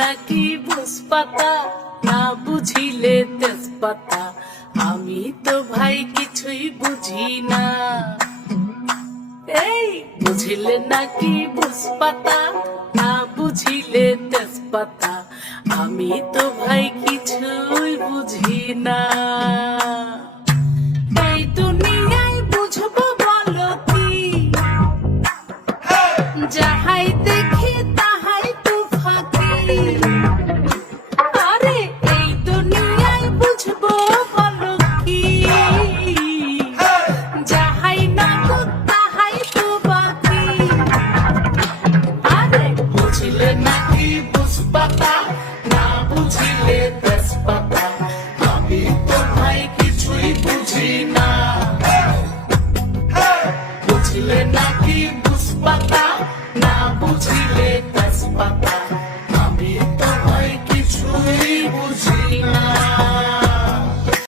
নাকি বুঝপাতা, না বুঝিলে তেজপাতা, আমি তো ভাই কিছুই বুঝি না। এই বুঝিলে নাকি বুঝপাতা, না বুঝিলে তেজপাতা, আমি তো ভাই কিছুই বুঝি না। এই দুনিয়ায় বুঝবো বলো কি, যাহাই দেখি তাহাই তো ফাঁকি। আরে এই দুনিয়ায় বুঝবো বলো কি, যাহাই না গো তাহাই তো বাকি। আরে বুঝিলে নাকি বুঝপাতা, না বুঝিলে তেজপাতা, আমি তো ভাই কিছুই বুঝি না। বুঝিলে নাকি বুঝপাতা, না বুঝিলে তেজপাতা,